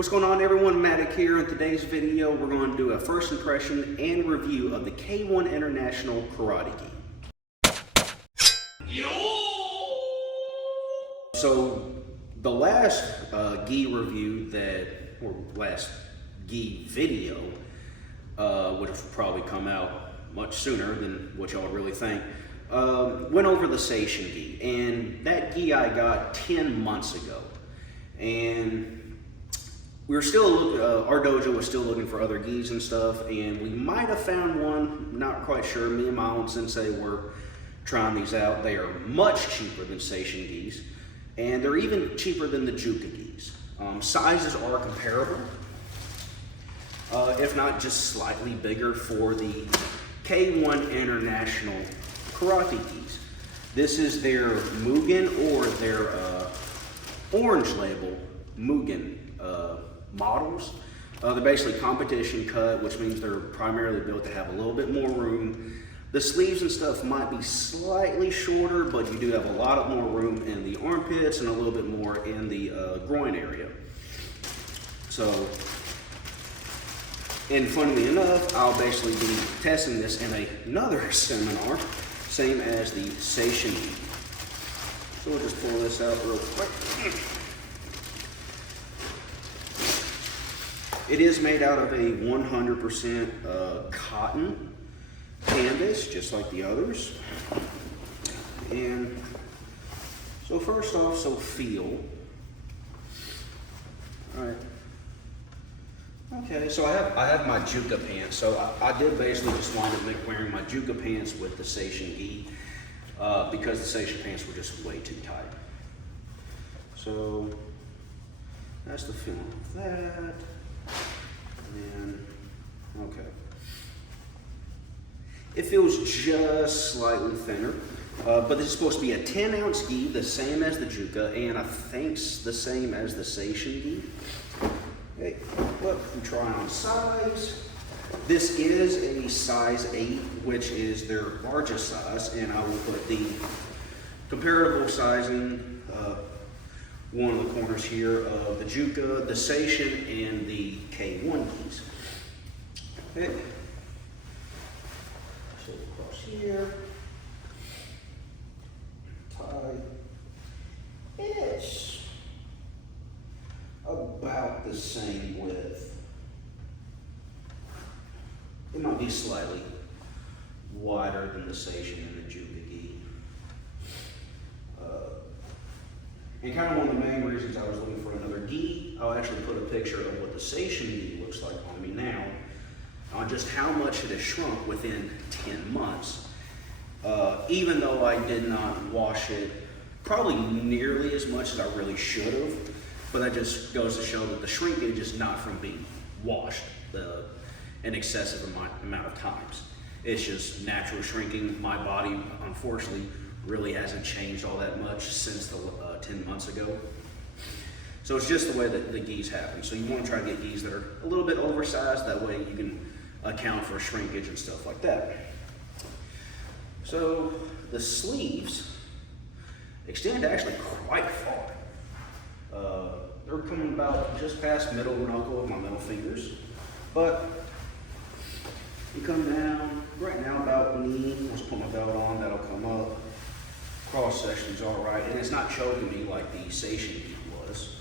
What's going on, everyone? Matic here. In today's video, we're going to do a first impression and review of the K1 International Karate Gi. So the last gi review or last gi video, which will probably come out much sooner than what y'all really think, went over the Seishin gi, and that gi I got 10 months ago, and we were still, our dojo was still looking for other gis and stuff, and we might have found one, not quite sure. Me and my own sensei were trying these out. They are much cheaper than Seishin gis, and they're even cheaper than the Juka gis. Sizes are comparable, if not just slightly bigger for the K1 International Karate Gis. This is their Mugen or their Orange Leabel Mugen models. They're basically competition cut, which means they're primarily built to have a little bit more room. The sleeves and stuff might be slightly shorter, but you do have a lot more room in the armpits and a little bit more in the groin area. So, and funnily enough, I'll basically be testing this in another seminar, same as the Seishin. So we'll just pull this out real quick. It is made out of a 100% cotton canvas, just like the others. And so first off, feel. All right. Okay, so I have my Juka pants. So I did basically just wind up wearing my Juka pants with the Seishin gi because the Seishin pants were just way too tight. So that's the feeling of that. And okay, it feels just slightly thinner, but this is supposed to be a 10-ounce gi, the same as the Juka, and I think the same as the Seishin gi. Okay, look, we try on size. This is a size 8, which is their largest size, and I will put the comparable sizing one of the corners here of the Juka, the Seishin, and the K1 gis. Okay. So across here, tie. It's about the same width. It might be slightly wider than the Seishin and the Juka gi. And kind of one of the main reasons I was looking for another gi, I'll actually put a picture of what the Seishin gi looks like on me now, on just how much it has shrunk within 10 months. Even though I did not wash it probably nearly as much as I really should have, but that just goes to show that the shrinkage is not from being washed an excessive amount of times. It's just natural shrinking. My body, unfortunately, really hasn't changed all that much since the 10 months ago. So it's just the way that the gis happen. So you want to try to get gis that are a little bit oversized, that way you can account for shrinkage and stuff like that. So the sleeves extend actually quite far. They're coming about just past middle knuckle of my middle fingers, but you come down right now about knee. I'll just put my belt on, that'll come up. Cross section's all right, and it's not choking me like the Seishin gi was.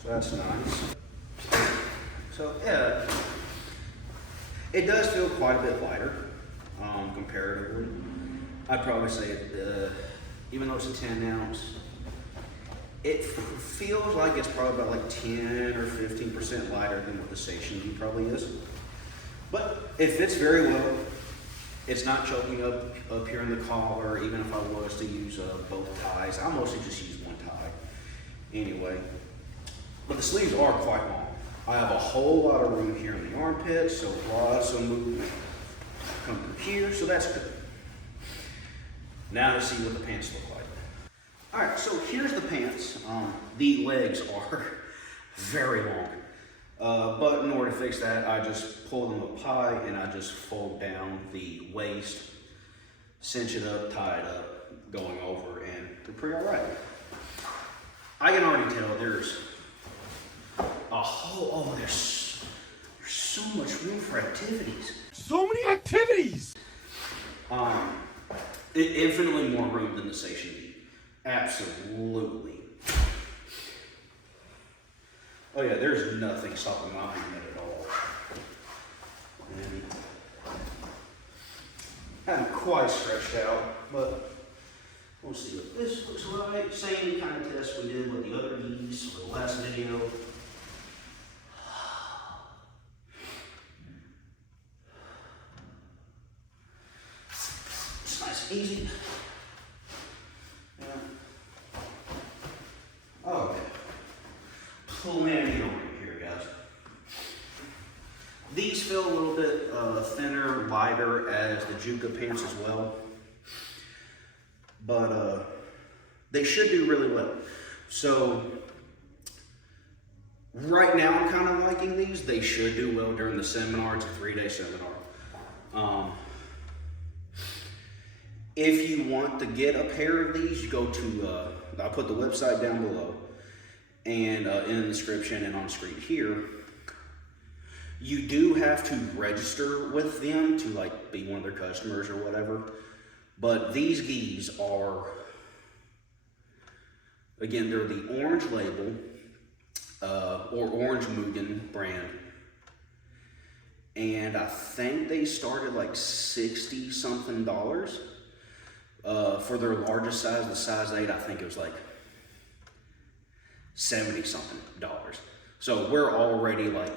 So that's nice. So yeah, it does feel quite a bit lighter comparatively. I'd probably say, even though it's a 10-ounce, it feels like it's probably about like 10 or 15% lighter than what the Seishin gi probably is. But it fits very well. It's not choking up here in the collar, even if I was to use both ties. I mostly just use one tie anyway. But the sleeves are quite long. I have a whole lot of room here in the armpits, so lots of movement come through here, so that's good. Now to see what the pants look like. All right, so here's the pants. The legs are very long. But in order to fix that, I just pull them up high and I just fold down the waist, cinch it up, tie it up, going over, and they're pretty all right. I can already tell there's a Oh, there's so much room for activities. So many activities! Infinitely more room than the Seishin. Absolutely. Oh yeah, there's nothing stopping my movement at all. And I haven't quite stretched out, but we'll see what this looks like. Same kind of test we did with the other geese for the last video. It's nice and easy. Yeah. Oh, okay. Plenty of room here, guys. These feel a little bit thinner, lighter as the Juka pants as well. But they should do really well. So right now I'm kind of liking these. They should do well during the seminar. It's a 3-day seminar. If you want to get a pair of these, you go to, I'll put the website down below and in the description and on screen here. You do have to register with them to like be one of their customers or whatever. But these geese are, again, they're the Orange Leabel or Orange Mugen brand. And I think they started like $60 something. For their largest size, the size 8, I think it was like $70 something. So we're already like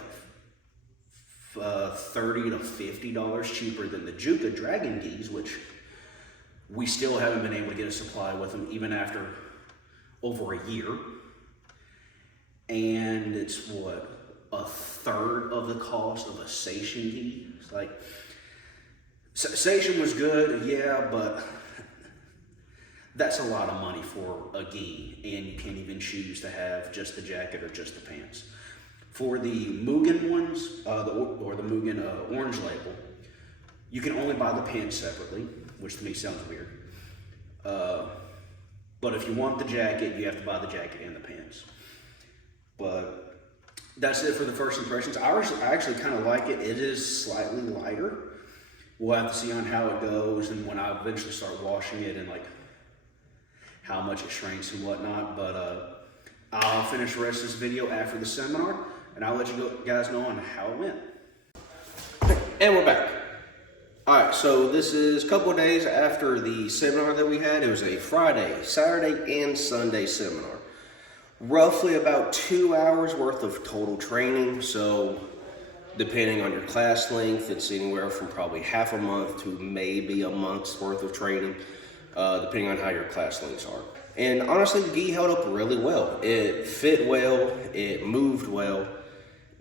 $30 to $50 cheaper than the Juka Dragon geese, which we still haven't been able to get a supply with them even after over a year. And it's what, a third of the cost of a Seishin geese. It's like, Seishin was good, yeah, but that's a lot of money for a gi, and you can't even choose to have just the jacket or just the pants. For the Mugen ones, or the Mugen Orange Leabel, you can only buy the pants separately, which to me sounds weird. But if you want the jacket, you have to buy the jacket and the pants. But that's it for the first impressions. I actually kind of like it. It is slightly lighter. We'll have to see on how it goes and when I eventually start washing it and like how much it shrinks and whatnot. But I'll finish the rest of this video after the seminar and I'll let you guys know on how it went. And we're back. All right, so this is a couple of days after the seminar that we had. It was a Friday, Saturday, and Sunday seminar. Roughly about 2 hours worth of total training. So depending on your class length, it's anywhere from probably half a month to maybe a month's worth of training, depending on how your class lengths are. And honestly, the gi held up really well. It fit well, it moved well.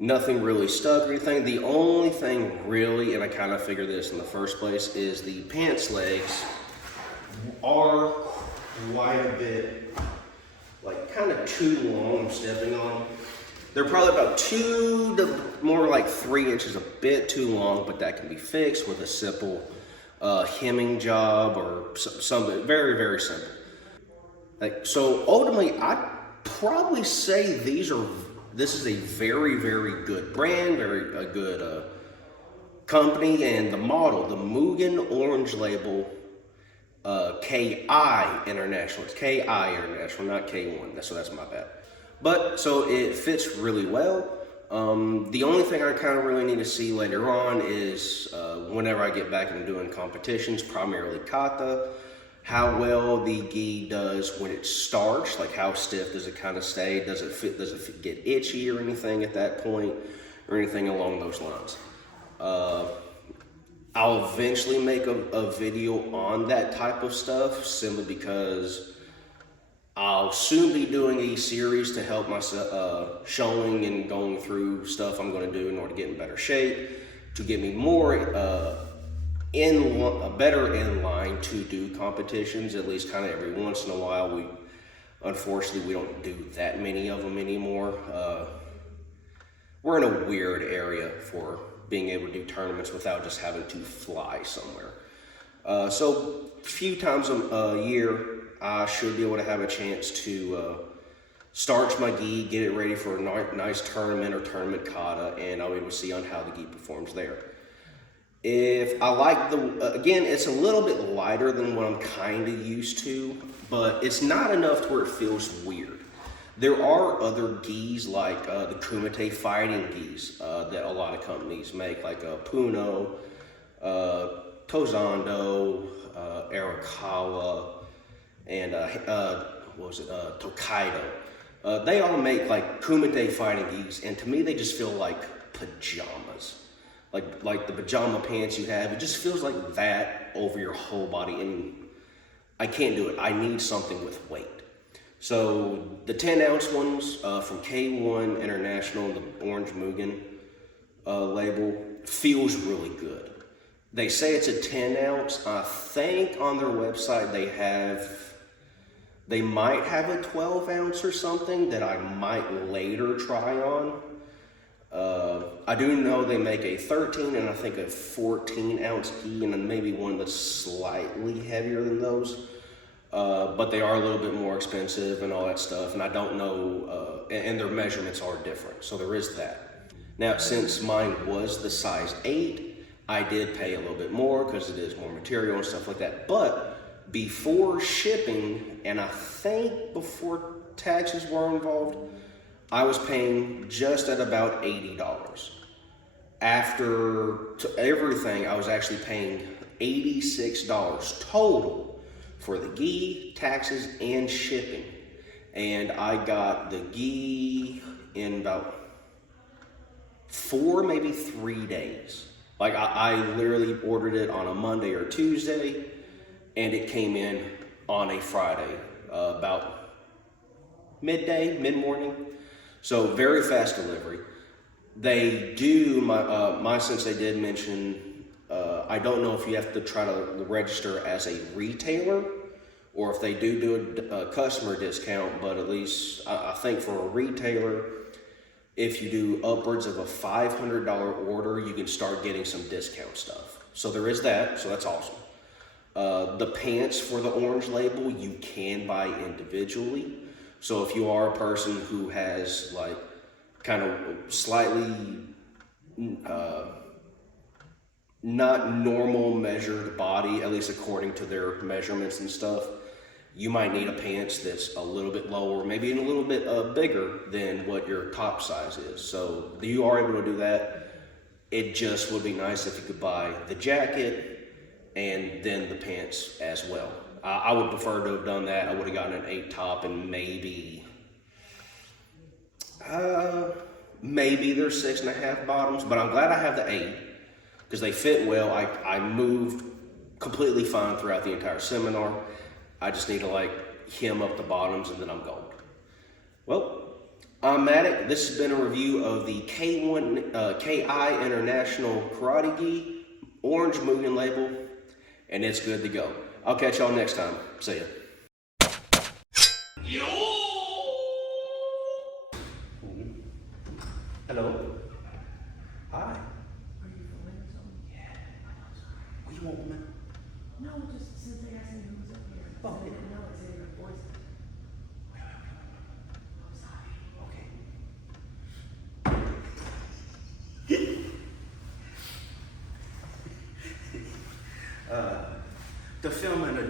Nothing really stuck or anything. The only thing really, and I kind of figured this in the first place, is the pants legs are quite a bit, like kind of too long. I'm stepping on them. They're probably about 2 to more like 3 inches, a bit too long, but that can be fixed with a simple hemming job or something very, very simple. Like, so ultimately, I'd probably say this is a very, very good brand, very good company, and the model, the Mugen Orange Leabel KI International. It's KI International, not K1, so that's my bad. But, so it fits really well. The only thing I kind of really need to see later on is whenever I get back into doing competitions, primarily kata, how well the gi does when it's starched, like how stiff does it kind of stay? Does it get itchy or anything at that point, or anything along those lines? I'll eventually make a video on that type of stuff, simply because I'll soon be doing a series to help myself, showing and going through stuff I'm going to do in order to get in better shape, to get me more better in line to do competitions, at least kind of every once in a while. Unfortunately, we don't do that many of them anymore. We're in a weird area for being able to do tournaments without just having to fly somewhere. So a few times a year, I should be able to have a chance to starch my gi, get it ready for a nice tournament or tournament kata, and I'll be able to see on how the gi performs there. If I like again, it's a little bit lighter than what I'm kind of used to, but it's not enough to where it feels weird. There are other gis like the Kumite fighting gis that a lot of companies make, like Puno, Tozando, Arakawa, and Tokaido. They all make like Kumite fighting gis, and to me they just feel like pajamas. Like the pajama pants you have, it just feels like that over your whole body, and I can't do it. I need something with weight. So the 10-ounce ones from K1 International, the Orange Mugen label, feels really good. They say it's a 10-ounce. I think on their website they might have a 12-ounce or something that I might later try on. I do know they make a 13 and I think a 14-ounce gi, and then maybe one that's slightly heavier than those. But they are a little bit more expensive and all that stuff, and I don't know, and their measurements are different, so there is that. Now, since mine was the size 8, I did pay a little bit more because it is more material and stuff like that, but before shipping, and I think before taxes were involved, I was paying just at about $80. After everything, I was actually paying $86 total for the gi, taxes, and shipping. And I got the gi in about 4, maybe 3 days. Like I literally ordered it on a Monday or Tuesday, and it came in on a Friday, about mid-morning. So very fast delivery. They do, my sensei did mention, I don't know if you have to try to register as a retailer or if they do a customer discount, but at least I think for a retailer, if you do upwards of a $500 order, you can start getting some discount stuff. So there is that, so that's awesome. The pants for the Orange Label, you can buy individually. So if you are a person who has like kind of slightly not normal measured body, at least according to their measurements and stuff, you might need a pants that's a little bit lower, maybe a little bit bigger than what your top size is. So you are able to do that. It just would be nice if you could buy the jacket and then the pants as well. I would prefer to have done that. I would have gotten an 8 top and maybe there's 6.5 bottoms, but I'm glad I have the 8 because they fit well. I moved completely fine throughout the entire seminar. I just need to like hem up the bottoms and then I'm gold. Well, I'm Matic. This has been a review of the K1 KI International Karate Gi Orange Mugen Label, and it's good to go. I'll catch y'all next time. See ya. Hello. Hi. Are you filming or something? Yeah. What do you want, woman? No, just since they asked me who was up here. Oh. I didn't know it's in your voice. Wait. I'm sorry. Okay. To film in a